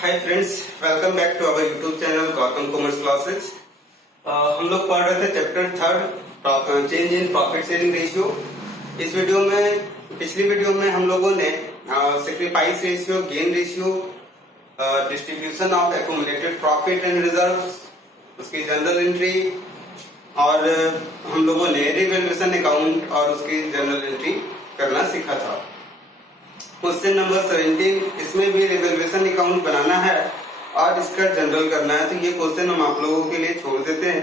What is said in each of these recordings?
Hi friends, welcome back to our YouTube channel Gautam commerce classes. हम लोग पढ़ रहे थे chapter third, change in profit sharing ratio. इस वीडियो में, पिछली वीडियो में हम लोगों ने sacrifice ratio, gain ratio, distribution of accumulated profit and reserves, उसकी जनरल एंट्री, और हम लोगों ने रिवैल्यूएशन अकाउंट और उसकी जनरल एंट्री करना सीखा था। क्वेश्चन नंबर 17, इसमें भी रिवैल्यूएशन अकाउंट बनाना है और इसका जनरल करना है, तो ये क्वेश्चन हम आप लोगों के लिए छोड़ देते हैं।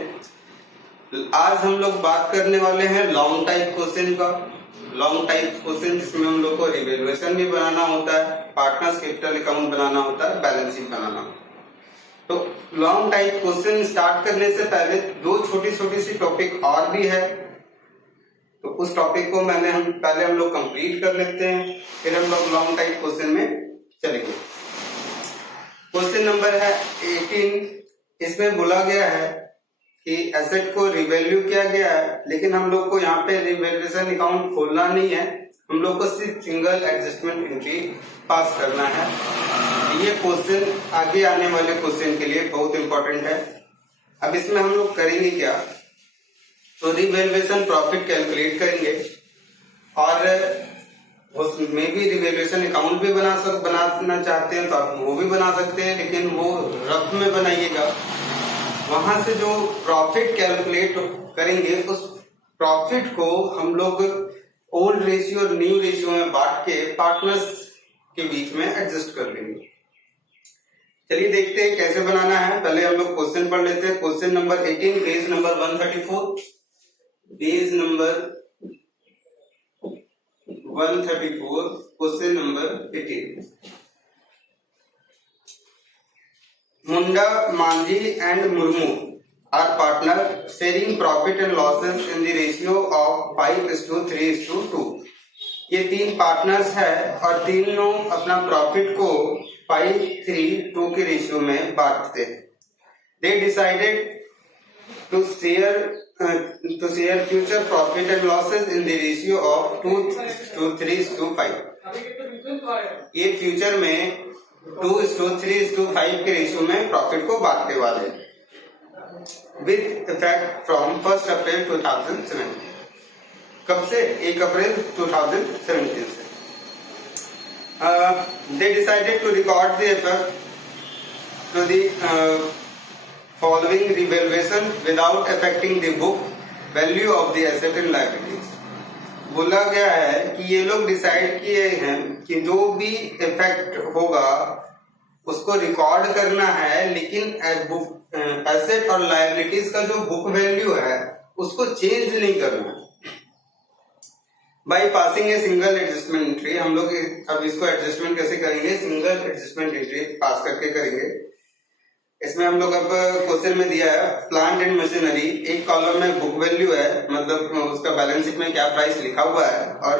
आज हम लोग बात करने वाले हैं लॉन्ग टाइप क्वेश्चन का। लॉन्ग टाइप क्वेश्चन जिसमें हम लोग को रिवैल्यूएशन भी बनाना होता है, पार्टनर्स कैपिटल अकाउंट बनाना होता है, बैलेंस शीट बनाना होता है। तो लॉन्ग टाइप क्वेश्चन स्टार्ट करने से पहले दो छोटी छोटी सी टॉपिक और भी है, तो उस टॉपिक को हम लोग कंप्लीट कर लेते हैं, फिर हम लोग लॉन्ग टाइप क्वेश्चन में चलेंगे। क्वेश्चन नंबर है 18। इसमें बोला गया है कि एसेट को रिवैल्यू किया गया है, लेकिन हम लोग को यहाँ पे रिवैल्यूएशन अकाउंट खोलना नहीं है, हम लोग को सिर्फ सिंगल एडजस्टमेंट एंट्री पास करना है। ये क्वेश्चन आगे आने वाले क्वेश्चन के लिए बहुत इंपॉर्टेंट है। अब इसमें हम लोग करेंगे क्या, तो रिवैल्यूएशन प्रॉफिट कैलकुलेट करेंगे और उसमें भी रिवैल्यूएशन अकाउंट भी बनाना चाहते हैं तो आप वो भी बना सकते हैं, लेकिन वो रफ में बनाइएगा। वहां से जो प्रॉफिट कैलकुलेट करेंगे, उस प्रॉफिट को हम लोग ओल्ड रेशियो और न्यू रेशियो में बांट के पार्टनर्स के बीच में एडजस्ट कर लेंगे। चलिए देखते हैं कैसे बनाना है। पहले हम लोग क्वेश्चन पढ़ लेते हैं। Question number 18, page number 134, page number 134, question number 18। Munda, Manjhi and Murmu are partner sharing profit and losses in the ratio of 5:3:2। ये तीन पार्टनर्स है और तीनों अपना प्रॉफिट को 5:3:2 के रेशियो में बांटते हैं। They decided to share future profit and losses in the ratio of 2:3:5। ये फ्यूचर में 2:3:5 के रेशियो में प्रॉफिट को बांटने वाले हैं विद इफेक्ट फ्रॉम 1 अप्रैल 2017। कब से? 1 अप्रैल 2017 से। They decided to record the effect to the following revaluation without affecting the book value of the asset and liabilities। बोला गया है कि ये लोग डिसाइड किए हैं कि जो भी इफेक्ट होगा उसको रिकॉर्ड करना है, लेकिन एसेट और लायबिलिटीज का जो बुक वैल्यू है उसको चेंज नहीं करना है। By passing a single adjustment entry, हम लोग अब इसको एडजस्टमेंट कैसे करेंगे, सिंगल एडजस्टमेंट एंट्री पास करके करेंगे। इसमें हम लोग अब क्वेश्चन में दिया है प्लांट एंड मशीनरी, एक कॉलम में बुक वैल्यू है, मतलब उसका बैलेंस शीट में क्या प्राइस लिखा हुआ है, और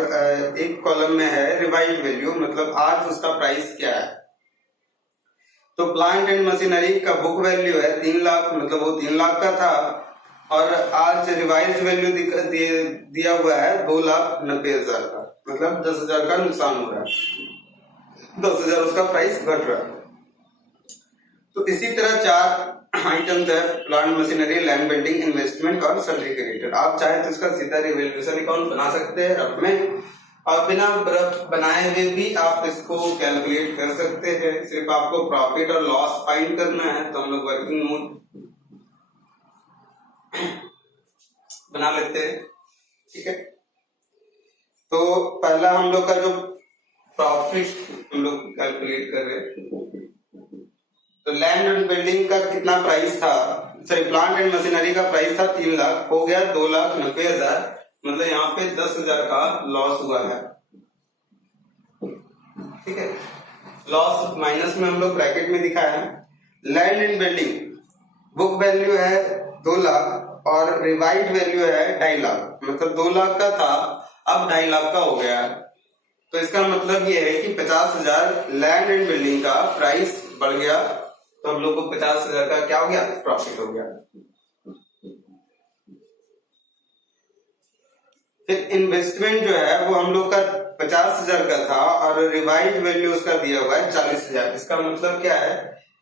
एक कॉलम में है रिवाइज्ड वैल्यू, मतलब आज उसका प्राइस क्या है। तो प्लांट एंड मशीनरी का बुक वैल्यू है 3 लाख, मतलब वो 3 लाख का था, और आज रिवाइज्ड वैल्यू दिया हुआ है 2,90,000 का, मतलब 10,000 का नुकसान हो रहा है, 10,000 उसका प्राइस घट रहा है। तो इसी तरह 4 आइटम्स है, plant, machinery, land, building, investment और सैलरी क्रेडिटर। आप चाहे तो इसका सीधा रिवैल्यूएशन अकाउंट बना सकते हैं रफ में, और बिना रफ बनाए हुए भी आप इसको कैलकुलेट कर सकते हैं। सिर्फ आपको प्रॉफिट और लॉस फाइंड करना है, तो हम लोग वर्किंग नोट बना लेते हैं, ठीक है। तो पहला हम लोग का जो प्रॉफिट हम लोग कैलकुलेट कर रहे हैं, तो लैंड एंड बिल्डिंग का कितना प्राइस था, सॉरी प्लांट एंड मशीनरी का प्राइस था 3 लाख, हो गया 2,90,000, मतलब यहाँ पे 10,000 का लॉस हुआ है, ठीक है। लॉस माइनस में हम लोग ब्रैकेट में दिखाया है। Land and building book value है 2 लाख और रिवाइज्ड वैल्यू है 2.5 लाख, मतलब 2 लाख का था, अब 2.5 लाख का हो गया। तो इसका मतलब ये है कि 50,000 लैंड एंड बिल्डिंग का प्राइस बढ़ गया, तो हम लोग को 50,000 का क्या हो गया, प्रॉफिट हो गया। फिर इन्वेस्टमेंट जो है वो हम लोग का 50,000 का था और रिवाइज वैल्यू उसका दिया हुआ है 40,000। इसका मतलब क्या है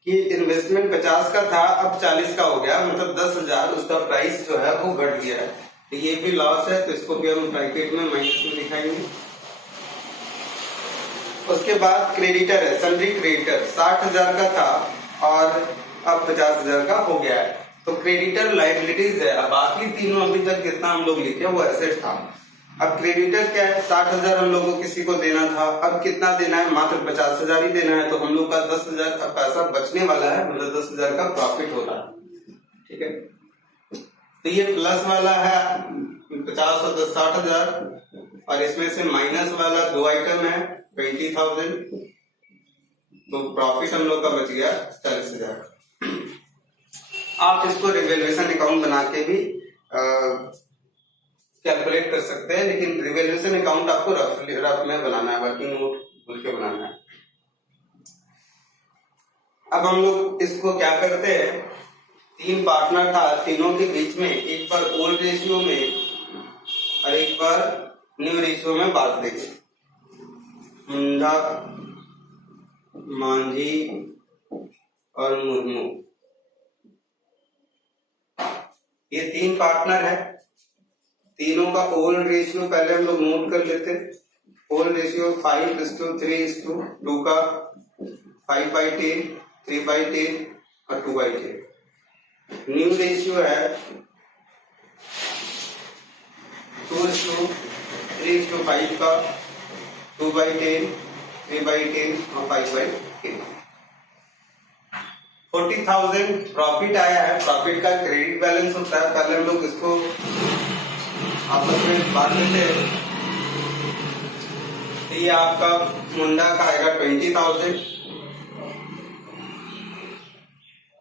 कि इन्वेस्टमेंट 50 का था, अब 40 का हो गया, मतलब 10,000 उसका प्राइस जो है वो घट गया है। तो ये भी लॉस है, तो इसको भी हम ब्रैकेट में माइनस में दिखाएंगे। उसके बाद क्रेडिटर है, सन्ड्री क्रेडिटर 60,000 का था और अब 50,000 का हो गया है, तो क्रेडिटर लायबिलिटीज है। अब बाकी तीनों अभी तक जितना हम लोग लिखे वो एसेट था। अब क्रेडिटर क्या है, 60,000 हम लोग को किसी को देना था, अब कितना देना है, मात्र 50,000 ही देना है, तो हम लोग का 10,000 का पैसा बचने वाला है, मतलब 10,000 का प्रॉफिट होता है। ठीक है, तो ये प्लस वाला है 50 और 60,000 और इसमें से माइनस वाला दो आइटम है 20,000, तो प्रॉफिट हम लोग का बच गया 40,000। आप इसको रिवैल्यूएशन अकाउंट बना के भी कैलकुलेट कर सकते हैं, लेकिन रिवैल्यूएशन अकाउंट आपको रफ में बनाना है, वर्किंग नोट बोल के बनाना है। अब हम लोग इसको क्या करते हैं, 3 पार्टनर था, तीनों के बीच में एक बार ओल्ड रेशियो में और एक बार न्यू रेशियो में बांट देंगे। मुंडा, मांझी और मुर्मू, ये 3 पार्टनर है। तीनों का ओल्ड रेशियो पहले हम लोग नोट कर लेते हैं। ओल्ड रेशियो 5:3:2 का 5/10, 3/10 और 2/10। न्यू रेशियो है 2:3:5 का 2/10, 3/10 और 5/10। 40,000 प्रॉफिट आया है, प्रॉफिट का क्रेडिट बैलेंस होता है, पहले हम लोग इसको आपस में बांट लेते हैं। तो ये आपका मुंडा का आएगा 20,000,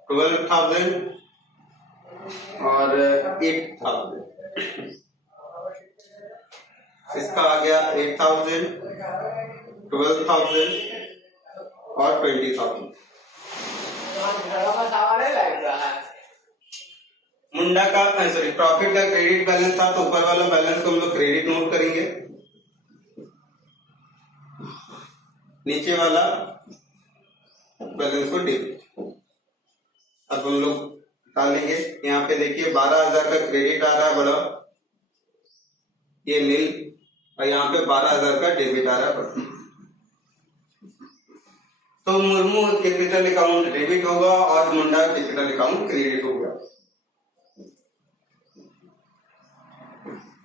12,000 और 8,000। इसका आ गया 8,000, 12,000 और 20,000। मुंडा का सॉरी प्रॉफिट का क्रेडिट बैलेंस था, तो ऊपर वाला बैलेंस को हम लोग क्रेडिट नोट करेंगे, नीचे वाला बैलेंस को डेबिट। अब हम लोग डालेंगे, यहाँ पे देखिए 12,000 का क्रेडिट आ रहा है बड़ा, ये नील, और यहाँ पे 12,000 का डेबिट आ रहा है बड़ा। तो मुर्मू कैपिटल अकाउंट डेबिट होगा और मुंडा कैपिटल अकाउंट क्रेडिट होगा।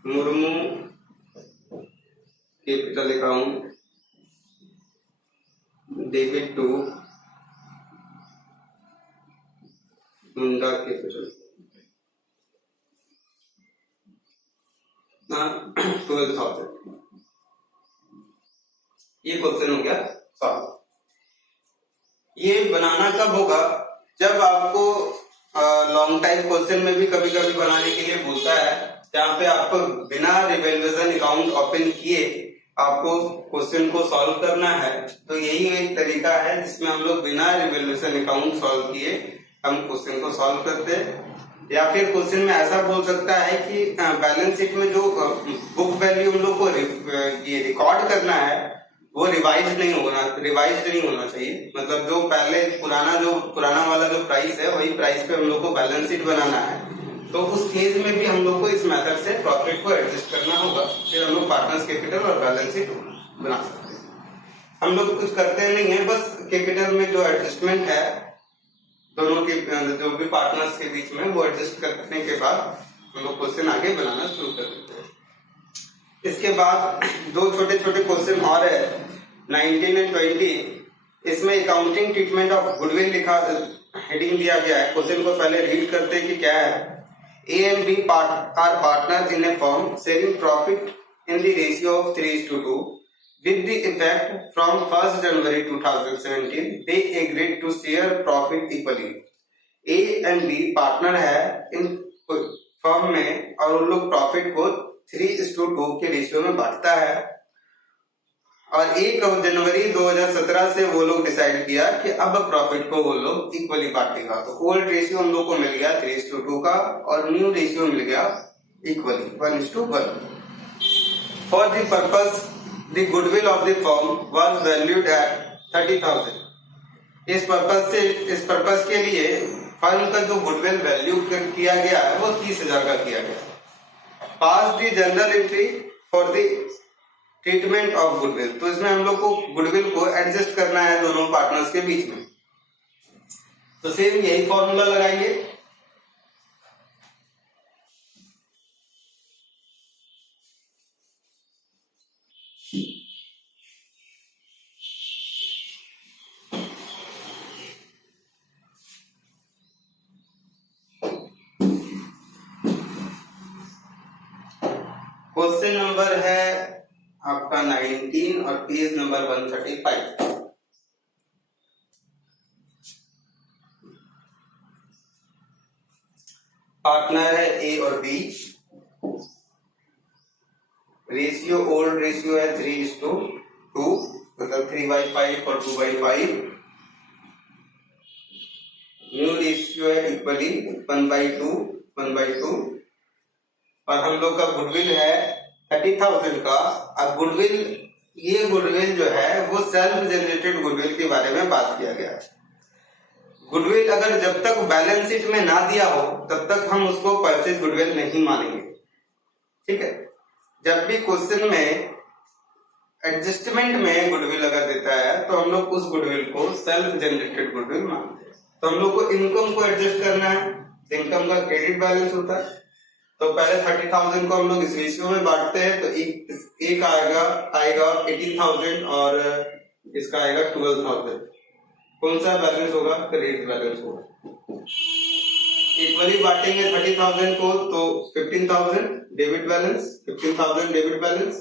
Murmu capital account debit to Munda capital 12,000। ये क्वेश्चन हो गया सॉल्व। ये बनाना कब होगा, जब आपको लॉन्ग टाइम क्वेश्चन में भी कभी कभी बनाने के लिए बोलता है, जहाँ पे आपको बिना रिवैल्यूएशन अकाउंट ओपन किए आपको क्वेश्चन को सॉल्व करना है। तो यही एक तरीका है जिसमें हम लोग बिना रिवैल्यूएशन अकाउंट सॉल्व किए हम क्वेश्चन को सॉल्व करते हैं। या फिर क्वेश्चन में ऐसा बोल सकता है कि बैलेंस शीट में जो बुक वैल्यू हम लोग को ये रिकॉर्ड करना है वो रिवाइज नहीं होना चाहिए, मतलब जो पहले पुराना वाला जो प्राइस है वही प्राइस पे हम लोग को बैलेंस शीट बनाना है। तो उस केस में भी हम लोग को इस मेथड से प्रॉफिट को एडजस्ट करना होगा, फिर हम लोग पार्टनर्स कैपिटल और बैलेंस शीट बना सकते हैं। हम लोग कुछ करते नहीं है, बस कैपिटल में जो एडजस्टमेंट है दोनों के जो भी पार्टनर्स के बीच में वो एडजस्ट करने के बाद हम लोग क्वेश्चन आगे बनाना शुरू कर देते हैं। इसके बाद 2 छोटे छोटे क्वेश्चन और है 19 और 20। इसमें अकाउंटिंग ट्रीटमेंट ऑफ गुडविल लिखा हेडिंग दिया गया है। क्वेश्चन को पहले रीड करते हैं कि क्या है। A and B are partners in a firm sharing profit in the ratio of 3:2. With the effect from 1st January 2017, they agreed to share profit equally. A and B partner है इन firm में और उन लोग profit को 3:2 के ratio में बांटता है, और 1 जनवरी 2017 से वो लोग डिसाइड किया कि अब प्रॉफिट को वो लोग इक्वली बांटेगा। तो ओल्ड रेशियो हम लोग को मिल गया 3:2 का और न्यू रेशियो मिल गया equally 1:1। For the purpose the goodwill of the firm was valued at 30,000। इस पर्पस के लिए फर्म का जो गुडविल वैल्यू किया गया है वो 30,000 का किया गया। Pass the general entry for the treatment of goodwill. तो इसमें हम लोग को गुडविल को एडजस्ट करना है दोनों पार्टनर्स के बीच में। तो सेम यही फॉर्मूला लगाइए। क्वेश्चन नंबर है आपका 19 और पेज नंबर 135। पार्टनर है ए और बी। रेशियो ओल्ड रेशियो है 3:2, मतलब 3/5 और 2/5। न्यू रेशियो है इक्वली 1/2, 1/2। और हम लोग का गुडविल है 30,000 का। अब गुडविल, ये गुडविल जो है वो सेल्फ जनरेटेड गुडविल के बारे में बात किया गया है। गुडविल अगर जब तक बैलेंस शीट में ना दिया हो तब तक हम उसको परचेज गुडविल नहीं मानेंगे, ठीक है। जब भी क्वेश्चन में एडजस्टमेंट में गुडविल अगर देता है तो हम लोग उस गुडविल को सेल्फ जनरेटेड गुडविल मानते हैं। तो हम लोग को इनकम को एडजस्ट करना है। इनकम का क्रेडिट बैलेंस होता है। तो पहले 30,000 को हम लोग इस रेशियो में बांटते हैं। तो एक आएगा 18,000 और इसका आएगा 12,000। कौन सा बैलेंस होगा? क्रेडिट बैलेंस होगा। इक्वली बांटेंगे 30,000 को तो 15,000 डेबिट बैलेंस, 15,000 डेबिट बैलेंस।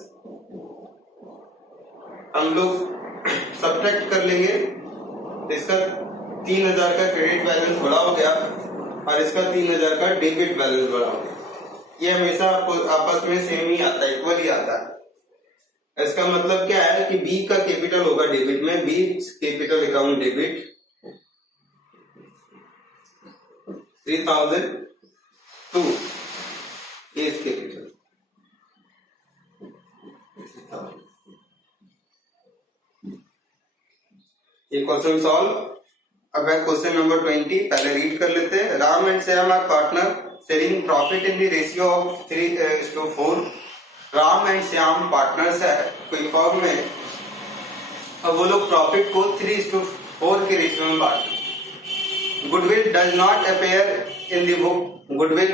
हम लोग सब्ट्रैक्ट कर लेंगे। इसका 3,000 का क्रेडिट बैलेंस बड़ा हो गया और इसका 3,000 का डेबिट बैलेंस बड़ा हो गया। ये हमेशा आपस में सेम ही आता है, इक्वल ही आता है। इसका मतलब क्या है कि बी का कैपिटल होगा डेबिट में, बी कैपिटल अकाउंट डेबिट 3,002 इस कैपिटल। ये क्वेश्चन सॉल्व। अब है क्वेश्चन नंबर 20। पहले रीड कर लेते हैं। Ram and Shyam are partner sharing profit in the ratio of 3:4। Ram and Shyam partners है कोई फर्म में। अब वो लोग प्रॉफिट को 3:4 के रेशियो में बांटते। Goodwill does not appear in the book. Goodwill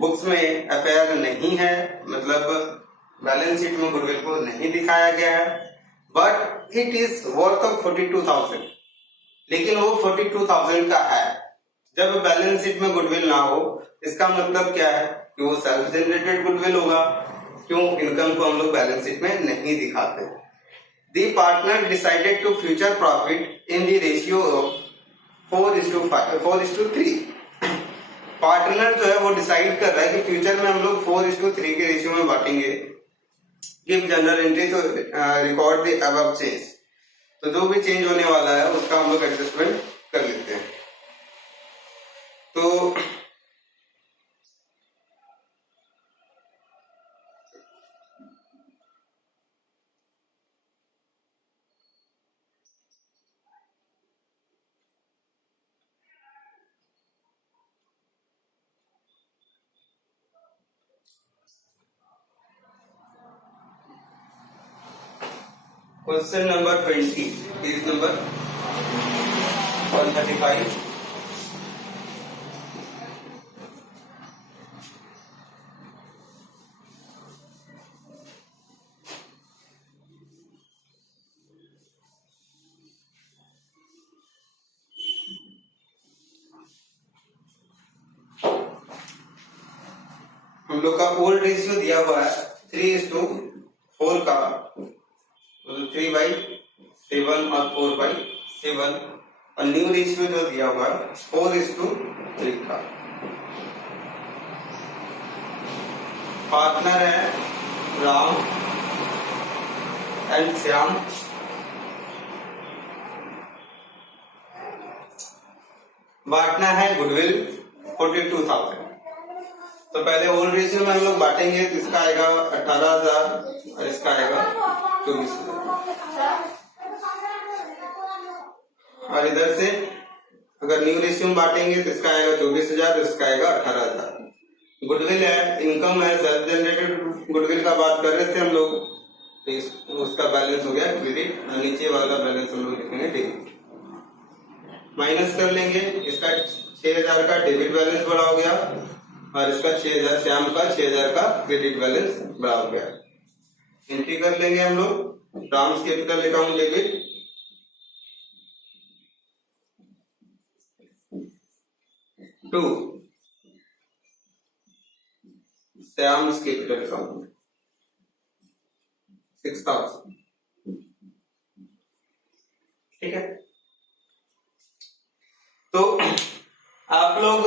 books में अपेयर नहीं है, मतलब बैलेंस शीट में गुडविल को नहीं दिखाया गया है। But it is worth of 42,000। लेकिन वो 42,000 का है। जब बैलेंस शीट में गुडविल ना हो इसका मतलब क्या है कि वो सेल्फ जनरेटेड गुडविल होगा। क्यों? इनकम को हम लोग बैलेंस शीट में नहीं दिखाते। The partner decided to future profit in the ratio of 4:3। Partner जो है वो डिसाइड कर रहा है कि फ्यूचर में हम लोग 4:3 के रेशियो में बांटेंगे। गिव जनरल एंट्री तो रिकॉर्ड द अबव चेंज। तो जो भी चेंज होने वाला है उसका हम लोग एडजस्टमेंट कर लेते हैं। तो क्वेश्चन नंबर 20, पेज नंबर 135। हम लोग का ओल्ड रेशियो दिया हुआ है 3:4 का, 3/7 और 4/7। और न्यू रेशियो जो दिया हुआ है 4:3 का। पार्टनर है राम एंड श्याम। बांटना है गुडविल 42,000। तो पहले ओल्ड रेशियो में हम लोग बांटेंगे तो इसका आएगा 18,000 और इसका आएगा 24,000। और इधर से अगर न्यू रेशियो में बांटेंगे तो इसका आएगा 24,000, इसका आएगा 18,000। गुडविल है, इनकम है, सेल्फ जनरेटेड गुडविल का बात कर रहे थे हम लोग, तो उसका बैलेंस हो गया क्रेडिट और नीचे वाला बैलेंस हम लोग लिखेंगे डेबिट। माइनस कर लेंगे, इसका 6,000 का डेबिट बैलेंस बड़ा हो गया और इसका 6,000 श्याम का 6,000 का क्रेडिट बैलेंस बड़ा हो गया। एंट्री कर लेंगे हम लोग Ram's capital account debit, to Shyam's capital account 6,000। ठीक है, तो आप लोग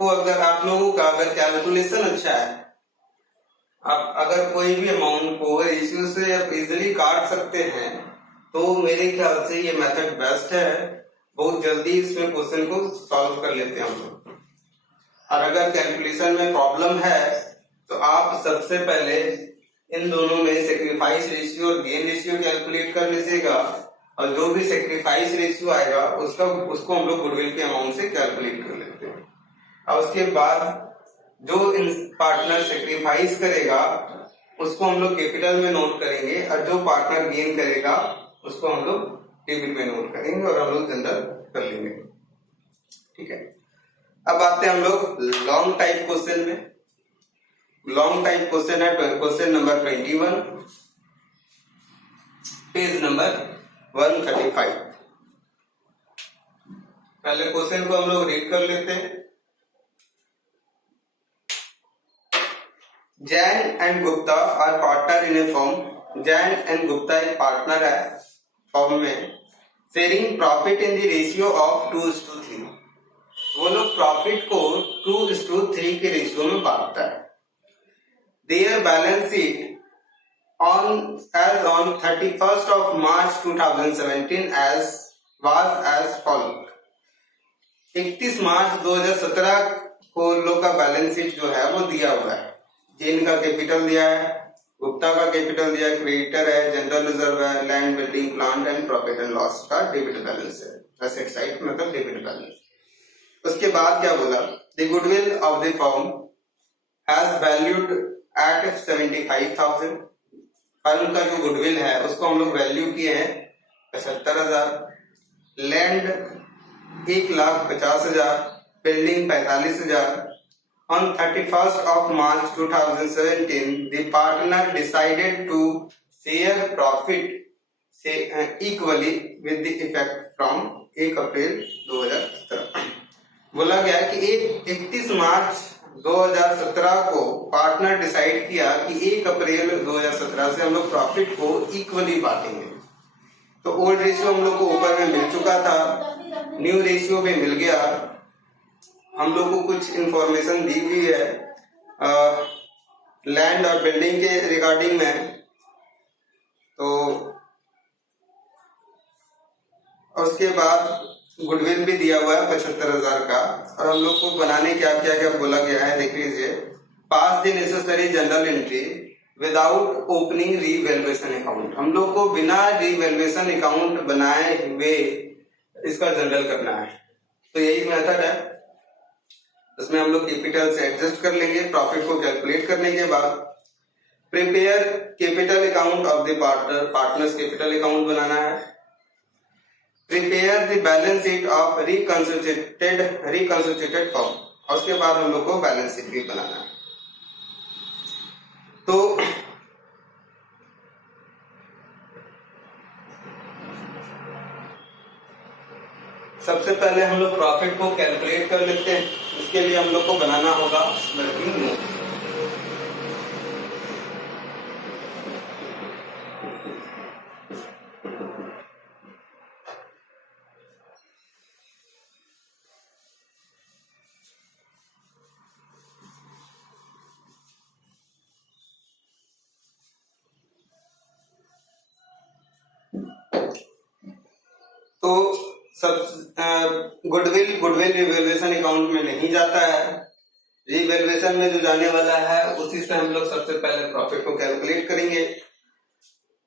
को आप लोगों का अगर कैलकुलेशन अच्छा है, आप अगर कोई भी अमाउंट को रेशियो से आप इजिली काट सकते हैं तो मेरे ख्याल से ये मेथड बेस्ट है। बहुत जल्दी इसमें क्वेश्चन को सॉल्व कर लेते हैं हम लोग। और अगर कैलकुलेशन में प्रॉब्लम है तो आप सबसे पहले इन दोनों में सेक्रीफाइस रेशियो और गेन रेशियो कैलकुलेट कर लीजिएगा और जो भी सेक्रीफाइस रेशियो आएगा उसको हम लोग गुडविल के अमाउंट से कैलकुलेट कर लेते हैं। और उसके बाद जो इन पार्टनर सेक्रीफाइस करेगा उसको हम लोग कैपिटल में नोट करेंगे और जो पार्टनर गेन करेगा उसको हम लोग डेबिट में नोट करेंगे और हम लोग जनरल कर लेंगे। ठीक है, अब आते हैं हम लोग लॉन्ग टाइप क्वेश्चन में। लॉन्ग टाइप क्वेश्चन है क्वेश्चन नंबर 21, पेज नंबर 135। पहले क्वेश्चन को हम लोग रीड कर लेते हैं। Jain and Gupta are partner in a firm. Jain and Gupta एक पार्टनर है फर्म में, sharing profit in the ratio of 2:3। वो लोग प्रॉफिट को 2:3 के रेशियो में बांटता है। Their balance sheet as on 31st of March 2017 was as follows। 31 मार्च 2017 को लोग का बैलेंस शीट जो है वो दिया हुआ है। जैन का कैपिटल दिया है, गुप्ता का कैपिटल दिया है, क्रेडिटर है, जनरल रिजर्व है, land building plant and profit and loss का डेबिट बैलेंस है। एसेट साइड मतलब डेबिट बैलेंस। उसके बाद क्या बोला, the goodwill of the firm has valued at 75,000। Firm का जो गुडविल है उसको हम लोग वैल्यू किए हैं 75,000। Land 1,50,000, building 45,000। On 31st of March 2017, the partner decided to share profit equally with the effect from 1 अप्रैल 2017। बोला गया कि 31 मार्च 2017 को पार्टनर डिसाइड किया कि 1 अप्रैल 2017 से हम लोग प्रॉफिट को इक्वली बांटेंगे। तो ओल्ड रेशियो हम लोग को ऊपर में मिल चुका था, न्यू रेशियो में मिल गया। हम लोग को कुछ इंफॉर्मेशन दी हुई है लैंड और बिल्डिंग के रिगार्डिंग में, तो उसके बाद गुडविल भी दिया हुआ है 75,000 का। और हम लोग को बनाने क्या क्या क्या बोला गया है देख लीजिए। Pass the necessary general entry without opening revaluation account. हम लोग को बिना रीवैल्यूएशन अकाउंट बनाए हुए इसका जनरल करना है। तो यही मेथड है, इसमें हम लोग कैपिटल से एडजस्ट कर लेंगे। प्रॉफिट को कैलकुलेट करने के बाद prepare capital account of the partner, partners capital account बनाना है। Prepare the balance sheet of reconstituted firm, और उसके बाद हम लोग को बैलेंस शीट भी बनाना है। तो सबसे पहले हम लोग प्रॉफिट को कैलकुलेट कर लेते हैं। इसके लिए हम लोग को बनाना होगा वर्किंग नोट। तो सब गुडविल रिवैल्यूएशन अकाउंट में नहीं जाता है, रिवैल्यूएशन में जो जाने वाला है उसी से हम लोग सबसे पहले प्रॉफिट को कैलकुलेट करेंगे।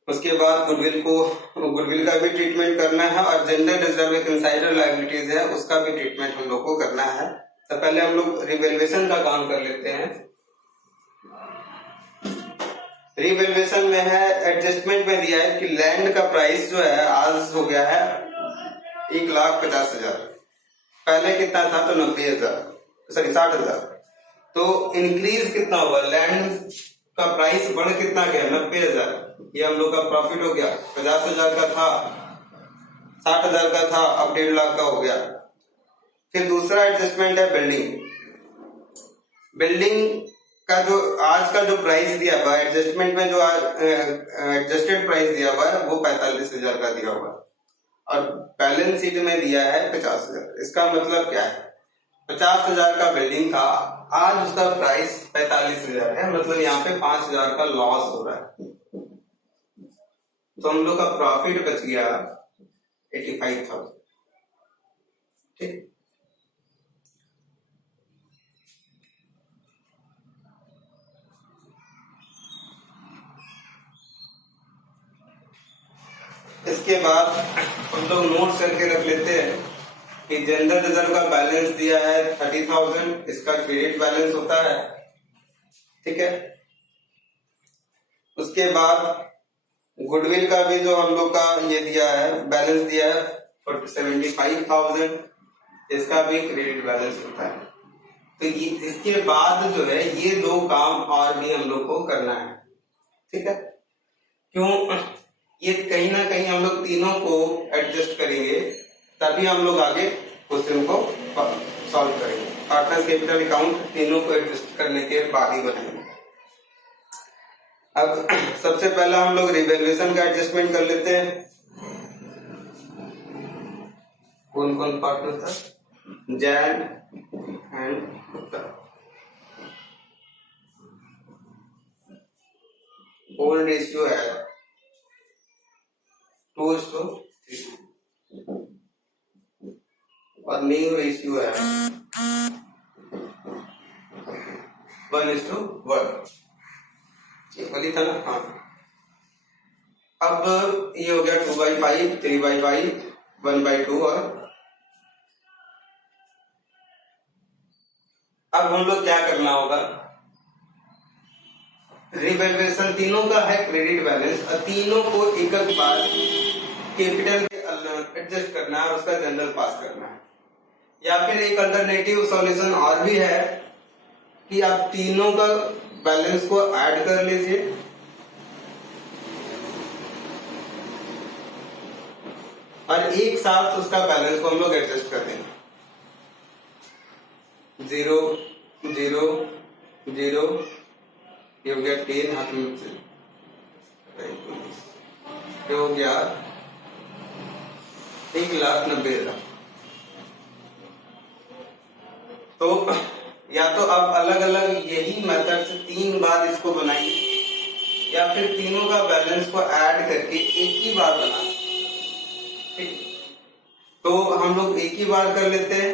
उसके बाद गुडविल का भी ट्रीटमेंट करना है और जनरल रिजर्व एक इनसाइडर लायबिलिटीज है उसका भी ट्रीटमेंट हम लोग को करना है। तो पहले हम लोग रिवैल्यूएशन का काम कर लेते हैं। रिवैल्यूएशन में है, एडजस्टमेंट में दिया है कि लैंड का प्राइस जो है आज हो गया है 1,50,000। पहले कितना था? तो 90,000, सॉरी 60,000। तो इंक्रीज कितना हुआ? लैंड का प्राइस बढ़ कितना गया? 90,000। ये हम लोग का प्रॉफिट हो गया। 50,000 का था, 60,000 का था, अब 1.5 लाख का हो गया। फिर दूसरा एडजस्टमेंट है बिल्डिंग। बिल्डिंग का जो आज का जो प्राइस दिया हुआ है एडजस्टमेंट में, जो एडजस्टेड प्राइस दिया हुआ है वो 45,000 का दिया हुआ है और बैलेंस शीट में दिया है 50,000। इसका मतलब क्या है? 50,000 का बिल्डिंग था, आज उसका प्राइस 45,000 है, मतलब यहाँ पे 5,000 का लॉस हो रहा है। तो हम लोग का प्रॉफिट बच गया 85,000। ठीक, इसके बाद हम लोग नोट करके रख लेते हैं कि जनरल रिजर्व का बैलेंस दिया है 30,000, इसका क्रेडिट बैलेंस होता है। ठीक है, उसके बाद गुडविल का भी जो हम लोग का ये दिया है बैलेंस दिया है 75,000, इसका भी क्रेडिट बैलेंस होता है। तो ये इसके बाद जो है ये दो काम और भी हम लोग को करना है। ठीक है, क्यों? ये कहीं ना कहीं हम लोग तीनों को एडजस्ट करेंगे तभी हम लोग आगे क्वेश्चन को सॉल्व करेंगे। पार्टनर्स कैपिटल अकाउंट तीनों को एडजस्ट करने के बाद ही बनाएंगे। अब सबसे पहला हम लोग रिवैल्यूएशन का एडजस्टमेंट कर लेते हैं। कौन कौन पार्टनर था? Jain and Gupta. Old ratio है 2:3 और न्यू रेशियो है 1:1। वही था ना? हाँ, अब ये हो गया 2/5, 3/5, 1/2 और अब हम लोग क्या करना होगा? रिवैल्यूएशन तीनों का है क्रेडिट बैलेंस और तीनों को एक बार कैपिटल के एडजस्ट करना है और उसका जनरल पास करना है। या फिर एक अल्टरनेटिव सॉल्यूशन और भी है कि आप तीनों का बैलेंस को ऐड कर लीजिए और एक साथ उसका बैलेंस को हम लोग एडजस्ट कर देंगे। 0 0 0 ये हो गया 10 हाथ में से, ये हो गया 1,90,000। तो या तो आप अलग अलग यही मेथड से 3 बार इसको बनाइए या फिर तीनों का बैलेंस को ऐड करके एक ही बार बना। ठीक, तो हम लोग एक ही बार कर लेते हैं।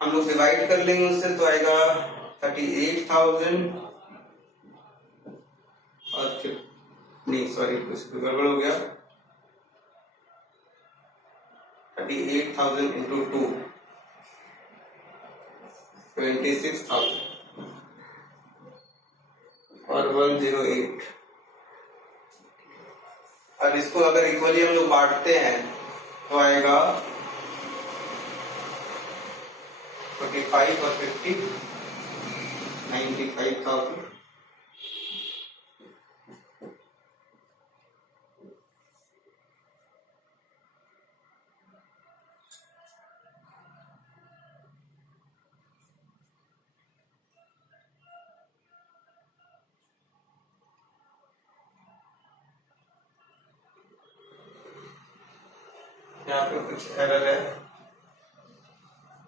हम लोग डिवाइड कर लेंगे उससे तो आएगा 38,000 और फिर नहीं सॉरी कुछ गड़बड़ हो गया। 38,000 इंटू 2 26,000 और 108। अब इसको अगर इक्वली हम लोग बांटते हैं तो आएगा 45 और 50 95,000। यहाँ पे कुछ एरर है।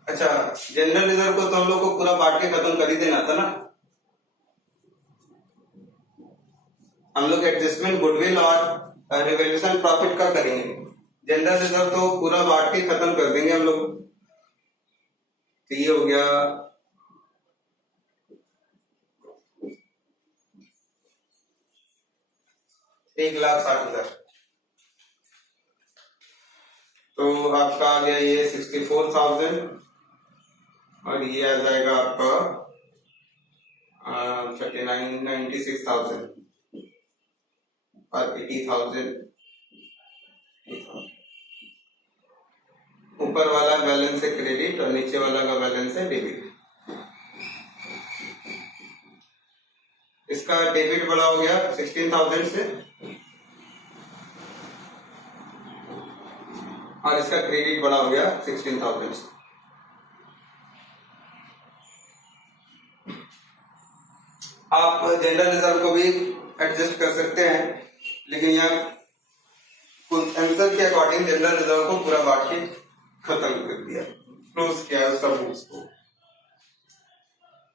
अच्छा, जनरल रिजर्व को तो हम लोग को पूरा बांट के खत्म कर ही देना था ना। हम लोग एडजस्टमेंट गुडविल और रिवैल्यूएशन प्रॉफिट का करेंगे। जनरल रिजर्व तो पूरा बांट के खत्म कर देंगे हम लोग। तो ये हो गया 1,60,000। तो आपका आ गया ये 64,000 और ये आ जाएगा आपका 96,000 और 80,000। ऊपर वाला बैलेंस है क्रेडिट और नीचे वाला का बैलेंस है डेबिट। इसका डेबिट बड़ा हो गया 16,000 से और इसका क्रेडिट बड़ा हो गया 16,000 से। आप जनरल रिजर्व को भी एडजस्ट कर सकते हैं, लेकिन यहाँ आंसर के अकॉर्डिंग जनरल रिजर्व को पूरा बांट के खत्म कर दिया, क्लोज किया उसका बुक्स को।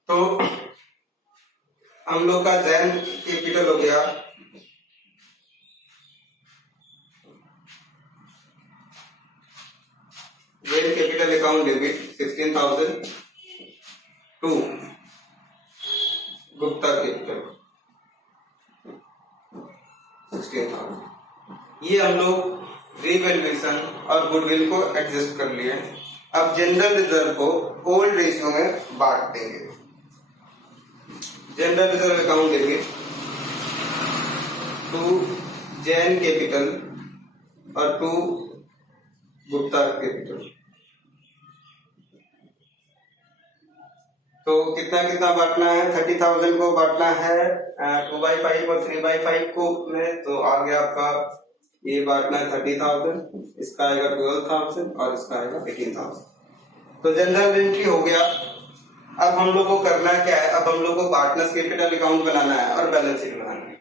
तो हम लोग का जैन कैपिटल हो गया Jain capital account debit 16,000 to Gupta capital 16,000। ये हम लोग रीवैल्यूएशन और गुडविल को एडजस्ट कर लिए। अब जनरल रिजर्व को ओल्ड रेशियो में बांट देंगे। General reserve account debit to Jain capital और टू गुप्ता कैपिटल। तो कितना कितना बांटना है? 30,000 को बांटना है 2/5 और 3/5 को में। तो आ गया आपका ये बांटना है 30,000, इसका आएगा 12,000 और इसका आएगा 18,000। तो जनरल एंट्री हो गया। अब हम लोग को करना क्या है? अब हम लोग को पार्टनर्स कैपिटल अकाउंट बनाना है और बैलेंस शीट बनाना है।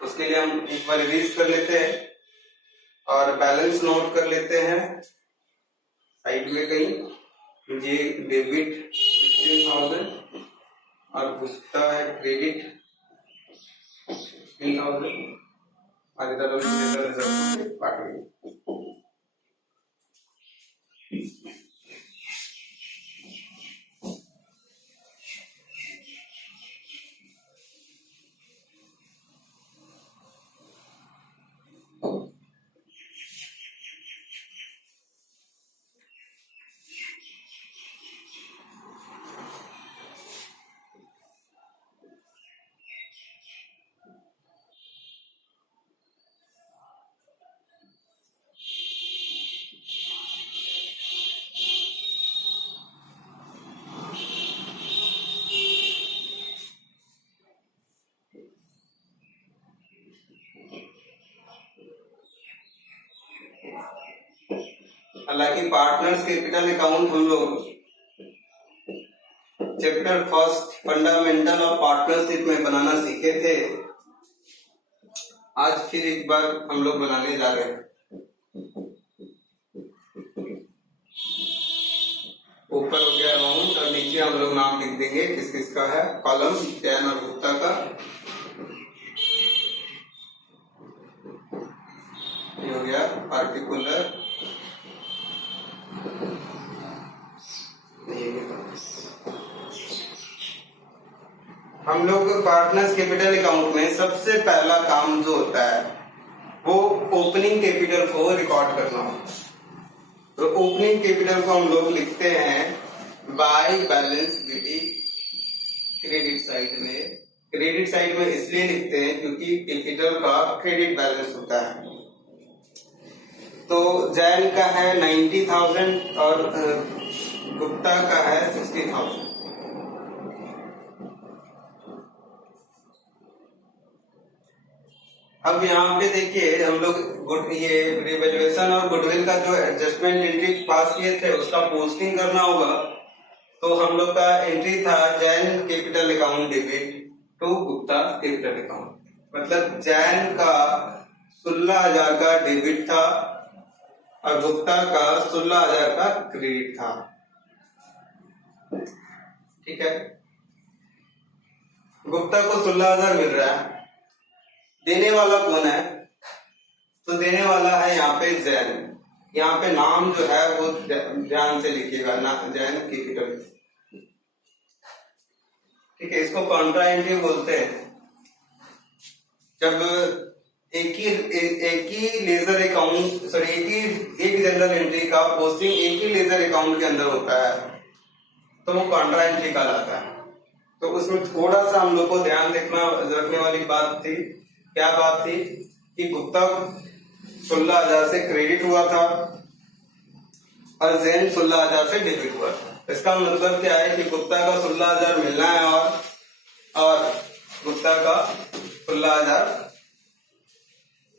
उसके लिए हम एक बार रिवीज कर लेते हैं और बैलेंस नोट कर लेते हैं साइड में कहीं। ये डेबिट 16,000 और गुप्ता है क्रेडिट 16,000 और इधर रिजर्व बांट देंगे। हालांकि पार्टनर्स कैपिटल अकाउंट हम लोग chapter first fundamental of partnership में बनाना सीखे थे। आज फिर एक बार हम लोग बनाने जा रहे हैं। ऊपर हो गया अमाउंट और नीचे हम लोग नाम लिख देंगे किस किस का है। कॉलम जैन और गुप्ता का, ये हो गया पार्टिकुलर। हम लोग पार्टनर्स कैपिटल अकाउंट में सबसे पहला काम जो होता है वो ओपनिंग कैपिटल को रिकॉर्ड करना होता है। तो ओपनिंग कैपिटल को हम लोग लिखते हैं by balance with credit side में। क्रेडिट साइड में इसलिए लिखते हैं क्योंकि कैपिटल का क्रेडिट बैलेंस होता है। तो जैन का है 90,000 और गुप्ता का है 60,000। अब यहाँ पे देखिए हम लोग ये रिवैल्यूएशन और गुडविल का जो एडजस्टमेंट एंट्री पास किए थे उसका पोस्टिंग करना होगा। तो हम लोग का एंट्री था Jain capital account debit to Gupta capital account. मतलब जैन का 16,000 का डेबिट था और गुप्ता का 16,000 का क्रेडिट था। ठीक है, गुप्ता को 16,000 मिल रहा है। देने वाला कौन है? तो देने वाला है यहाँ पे जैन। यहाँ पे नाम जो है वो ध्यान से लिखिएगा ना, जैन कैपिटल। ठीक है, इसको कॉन्ट्रा एंट्री बोलते हैं। जब एक ही लेजर अकाउंट सॉरी एक जनरल एंट्री का पोस्टिंग एक ही लेजर अकाउंट के अंदर होता है तो वो कॉन्ट्रा एंट्री कहलाता है। तो उसमें थोड़ा सा हम लोग को ध्यान रखने वाली बात थी। क्या बात थी कि गुप्ता 16,000 से क्रेडिट हुआ था और जैन 16,000 से डेबिट हुआ था। इसका मतलब क्या है कि गुप्ता का 16,000 मिलना है और गुप्ता का 16,000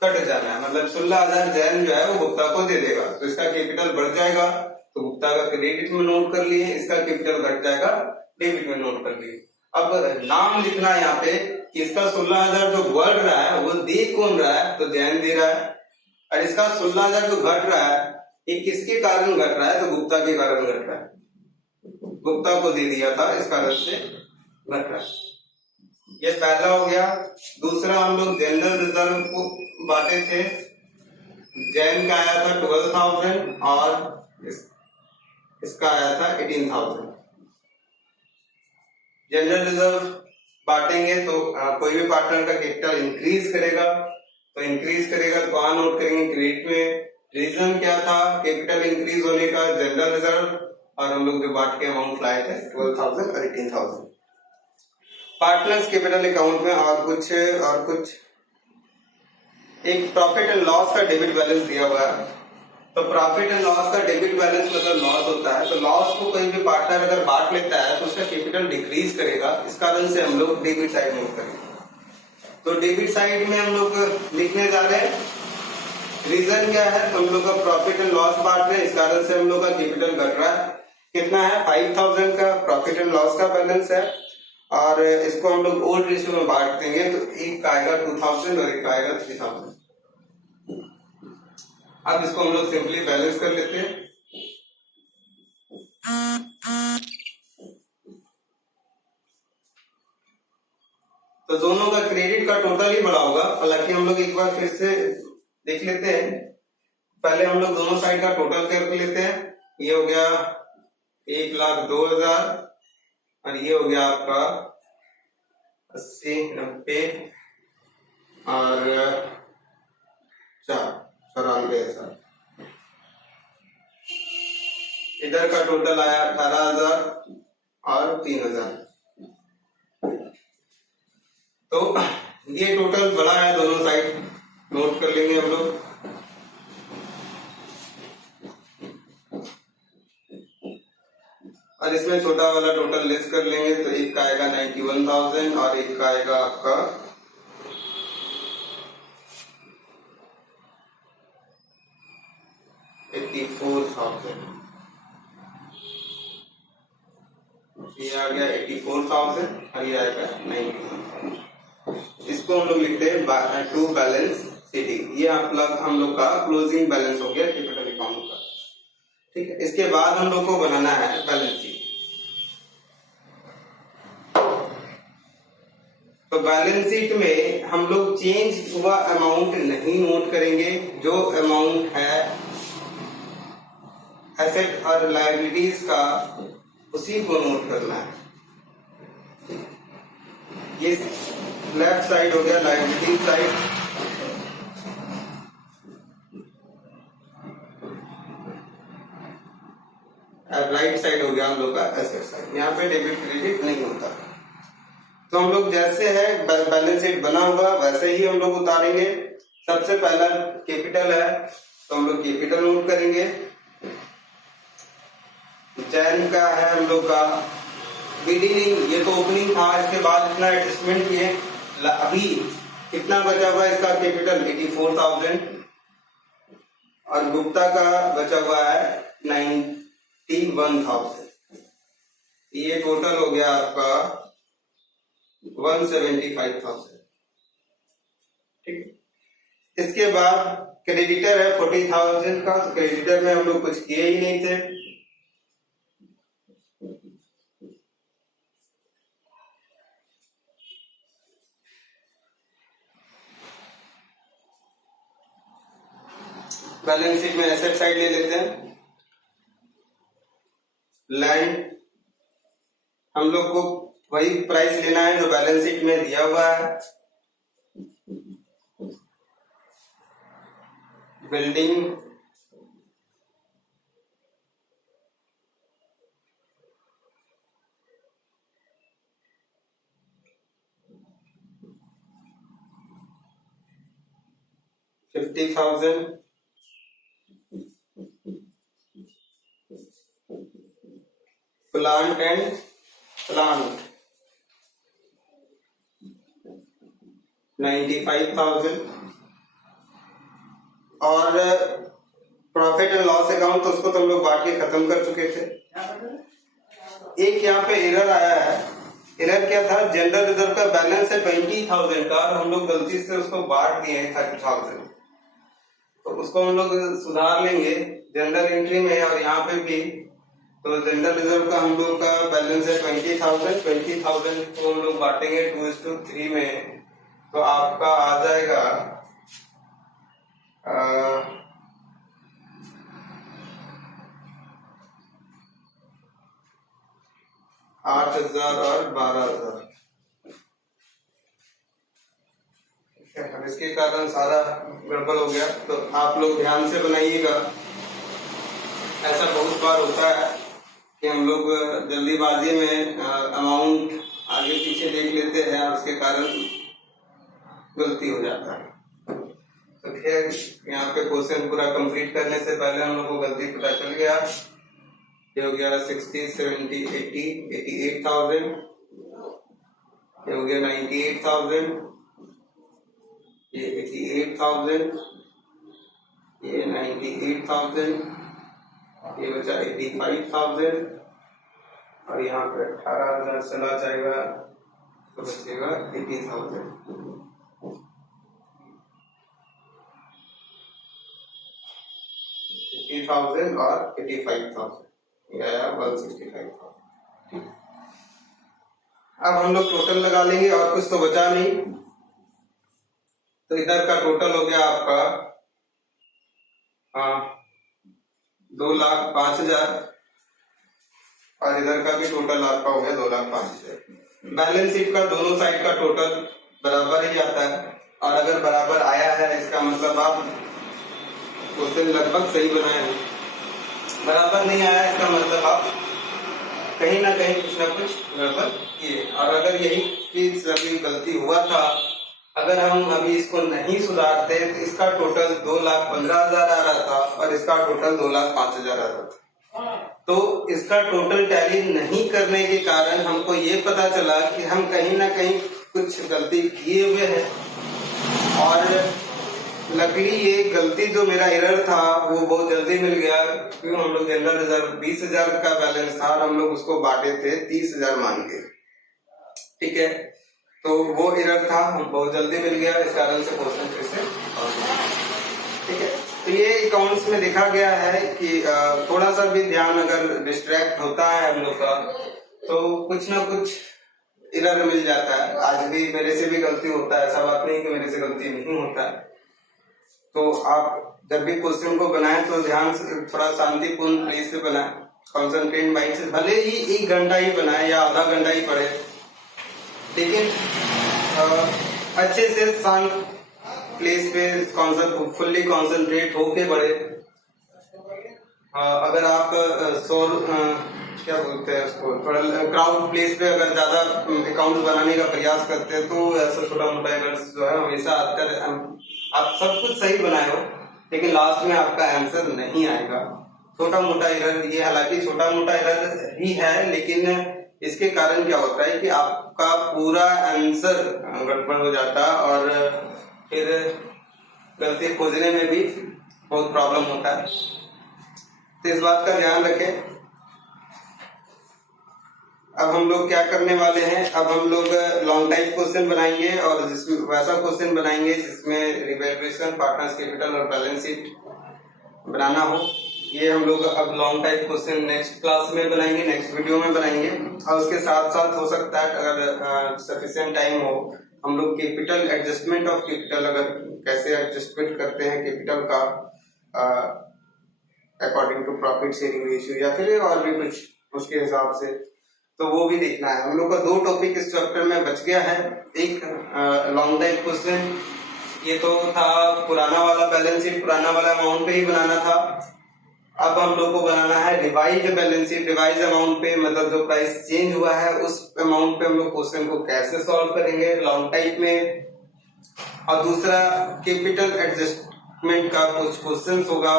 कट जाना है। मतलब 16,000 जैन जो है वो गुप्ता को दे देगा तो इसका कैपिटल बढ़ जाएगा। तो गुप्ता का क्रेडिट में नोट कर लिए, इसका कैपिटल घट जाएगा डेबिट में नोट कर लिए। अब नाम लिखना है यहाँ पे कि इसका 16,000 जो बढ़ रहा है वो दे कौन रहा है, तो जैन दे रहा है। और इसका 16,000 जो घट रहा है ये किसके कारण घट रहा है, तो गुप्ता के कारण घट रहा है। गुप्ता को दे दिया था इस कारण से घट रहा है। ये पहला हो गया। दूसरा, हम लोग जनरल रिजर्व को बांटे थे। जैन का आया था 12,000 और इसका आया था 18,000। जनरल रिजर्व बांटेंगे तो कोई भी पार्टनर का कैपिटल इंक्रीज करेगा तो कहाँ नोट करेंगे, क्रेडिट में। रीजन क्या था कैपिटल इंक्रीज होने का, जनरल रिजर्व, और हम लोग जो बांट के अमाउंट लाए थे 12,000 और 18,000। पार्टनर्स कैपिटल अकाउंट में और कुछ एक प्रॉफिट एंड लॉस का डेबिट बैलेंस दिया हुआ है। तो प्रॉफिट एंड लॉस का डेबिट बैलेंस मतलब लॉस होता है। तो लॉस को कोई भी पार्टनर अगर बांट लेता है तो उसका कैपिटल डिक्रीज करेगा। इस कारण से हम लोग डेबिट साइड नोट करेंगे। तो डेबिट साइड में हम लोग लिखने जा रहे हैं। रीजन क्या है, तो हम लोग का प्रॉफिट एंड लॉस बांट रहे हैं, इस कारण से हम लोग का कैपिटल घट रहा है। कितना है, 5,000 का प्रॉफिट एंड लॉस का बैलेंस है और इसको हम लोग ओल्ड रेशियो में बांट देंगे तो एक का आएगा 2,000 और एक का आएगा 3,000। अब इसको हम लोग सिंपली बैलेंस कर लेते हैं। तो दोनों का क्रेडिट का टोटल ही बड़ा होगा। हालांकि हम लोग एक बार फिर से देख लेते हैं। पहले हम लोग दोनों साइड का टोटल कर लेते हैं। ये हो गया 1,02,000 और ये हो गया आपका 80, 90 और 94,000। इधर का टोटल आया 18,000 और 3,000। तो ये टोटल बड़ा है, दोनों साइड नोट कर लेंगे हम लोग। और इसमें छोटा वाला टोटल लेस कर लेंगे तो एक का आएगा 91,000 और एक का आएगा आपका 84,000। ये आ गया 84,000 और ये आएगा 91,000। इसको हम लोग लिखते हैं टू बैलेंस शीट। ये हम लोग का क्लोजिंग बैलेंस हो गया कैपिटल अकाउंट का। ठीक है, इसके बाद हम लोग को बनाना है बैलेंस शीट। तो बैलेंस शीट में हम लोग चेंज हुआ अमाउंट नहीं नोट करेंगे। जो अमाउंट है एसेट और लायबिलिटीज का उसी को नोट करना है। ये लेफ्ट साइड हो गया लायबिलिटीज साइड, राइट साइड हो गया हम लोग का एसेट साइड। यहाँ पे डेबिट क्रेडिट नहीं होता। तो हम लोग जैसे है बैलेंस शीट बना हुआ वैसे ही हम लोग उतारेंगे। सबसे पहला कैपिटल है तो हम लोग कैपिटल नोट करेंगे। जैन का है हम लोग का बिगिनिंग, ये तो ओपनिंग था, इसके बाद इतना एडजस्टमेंट किए। अभी कितना बचा हुआ है इसका कैपिटल 84,000 और गुप्ता का बचा हुआ है 91,000। ये टोटल हो गया आपका 175,000। ठीक, इसके बाद क्रेडिटर है 40,000 का। तो क्रेडिटर में हम लोग कुछ किए ही नहीं थे। बैलेंस शीट में एसेट साइड ले लेते हैं। लैंड हम लोग को वही प्राइस लेना है जो बैलेंस शीट में दिया हुआ है। बिल्डिंग $50,000, प्लांट एंड प्लांट 95,000, और प्रॉफिट एंड लॉस अकाउंट तो उसको तो हम लोग बांट के खत्म कर चुके थे। एक यहाँ पे एरर आया है। एरर क्या था? जनरल रिजर्व का बैलेंस है 20,000 का और हम लोग गलती से उसको बांट दिए हैं 30,000, तो उसको हम लोग सुधार लेंगे जनरल एंट्री में और यहाँ पे भी। तो जनरल रिजर्व का हम लोग का बैलेंस है 20,000 को हम लोग बांटेंगे 2:3 में, तो आपका आ जाएगा 8,000 और 12,000। अब इसके कारण सारा गड़बड़ हो गया, तो आप लोग ध्यान से बनाइएगा। ऐसा बहुत बार होता है कि हम लोग जल्दीबाजी में अमाउंट आगे पीछे देख लेते हैं और उसके कारण गलती हो जाता है। तो खैर यहाँ पे क्वेश्चन पूरा कंप्लीट करने से पहले हम लोग को गलती पता चल गया। ये हो गया 60, 70, 80, 88,000, ये हो गया 98,000, ये 88,000, ये 98,000, ये बचा 85,000 और यहाँ पे 18,000 चला जाएगा तो बचेगा 80,000। 80,000 और 85,000, ये आया 165,000। अब हम लोग टोटल लगा लेंगे और कुछ तो बचा नहीं, तो इधर का टोटल हो गया आपका 2,05,000 और इधर का भी टोटल आपका हो गया 2,05,000। बैलेंस शीट का दोनों साइड का टोटल बराबर ही आता है, और अगर बराबर आया है इसका मतलब आप क्वेश्चन लगभग सही बनाए हैं। बराबर नहीं आया इसका मतलब आप कहीं ना कहीं कुछ ना कुछ गड़बड़ किए। और अगर यही चीज अभी गलती हुआ था, अगर हम अभी इसको नहीं सुधारते तो इसका टोटल 2,15,000 आ रहा था और इसका टोटल 2,05,000 आ रहा था। तो इसका टोटल टैली नहीं करने के कारण हमको ये पता चला कि हम कहीं ना कहीं कुछ गलती किए हुए हैं, और लकड़ी ये गलती जो मेरा एरर था वो बहुत जल्दी मिल गया, क्योंकि हम लोग जनरल रिजर्व 20,000 का बैलेंस था और हम लोग उसको बांटे थे 30,000 मान के। ठीक है, तो वो एरर था, हम बहुत जल्दी मिल गया, इस कारण से क्वेश्चन फिर से। ठीक है, तो ये अकाउंट्स में देखा गया है कि थोड़ा सा भी ध्यान अगर डिस्ट्रैक्ट होता है हम लोग का तो कुछ ना कुछ एरर मिल जाता है। आज भी मेरे से भी गलती होता है, ऐसा बात नहीं कि मेरे से गलती नहीं होता है। तो आप जब भी क्वेश्चन को बनाएं तो ध्यान से, थोड़ा शांतिपूर्ण प्लेस पे बनाएं, कॉन्सेंट्रेट माइंड से, भले ही 1 घंटा ही बनाए या आधा घंटा ही पढ़े, लेकिन अच्छे से शांत प्लेस पे फुल्ली कॉन्सेंट्रेट होके पढ़े। अगर आप क्या बोलते हैं उसको, थोड़ा क्राउड प्लेस पे अगर ज्यादा अकाउंट बनाने का प्रयास करते हैं तो ऐसा छोटा मोटा एरर्स जो है हमेशा आकर, आप सब कुछ सही बनाए हो लेकिन लास्ट में आपका आंसर नहीं आएगा। छोटा मोटा एरर ये, हालांकि छोटा मोटा एरर ही है, लेकिन इसके कारण क्या होता है कि आपका पूरा आंसर गड़बड़ हो जाता है और फिर गलती खोजने में भी बहुत प्रॉब्लम होता है। तो इस बात का ध्यान रखें। अब हम लोग क्या करने वाले हैं, अब हम लोग लॉन्ग टाइप क्वेश्चन बनाएंगे और जिसमें वैसा क्वेश्चन बनाएंगे जिसमें रिवैल्यूएशन, पार्टनर्स कैपिटल और बैलेंस शीट बनाना हो। ये हम लोग अब long type question next class में बनाएंगे, नेक्स्ट वीडियो में बनाएंगे। और उसके साथ साथ हो सकता है अगर सफिशिएंट टाइम हो, हम लोग कैपिटल, एडजस्टमेंट ऑफ कैपिटल, अगर कैसे एडजस्टमेंट करते हैं कैपिटल का according to profit sharing ratio या फिर और भी कुछ उसके हिसाब से, तो वो भी देखना है। हम लोग का 2 टॉपिक इस चैप्टर में बच गया है, एक लॉन्ग टाइप क्वेश्चन ये तो था पुराना वाला बैलेंस शीट, पुराना वाला अमाउंट पे ही बनाना था। अब हम लोग को बनाना है revise balance sheet, revise amount पे, मतलब जो प्राइस चेंज हुआ है उस अमाउंट पे हम लोग क्वेश्चन को कैसे सॉल्व करेंगे लॉन्ग टाइप में। और दूसरा कैपिटल एडजस्टमेंट का कुछ क्वेश्चंस होगा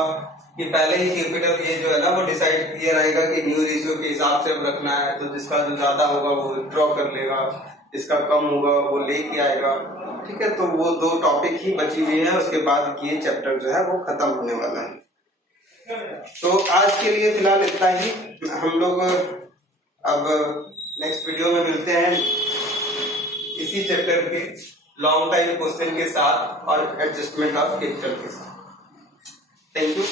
कि पहले ही कैपिटल ये जो है ना वो डिसाइड किया रहेगा कि न्यू रेशियो के हिसाब से अब रखना है, तो जिसका जो ज्यादा होगा वो ड्रॉ कर लेगा, जिसका कम होगा वो लेके आएगा। ठीक है, तो वो दो टॉपिक ही बची हुई है, उसके बाद ये चैप्टर जो है वो खत्म होने वाला है। तो आज के लिए फिलहाल इतना ही, हम लोग अब नेक्स्ट वीडियो में मिलते हैं इसी चैप्टर के लॉन्ग टाइम क्वेश्चन के साथ और एडजस्टमेंट ऑफ कैपिटल के साथ। Thank you.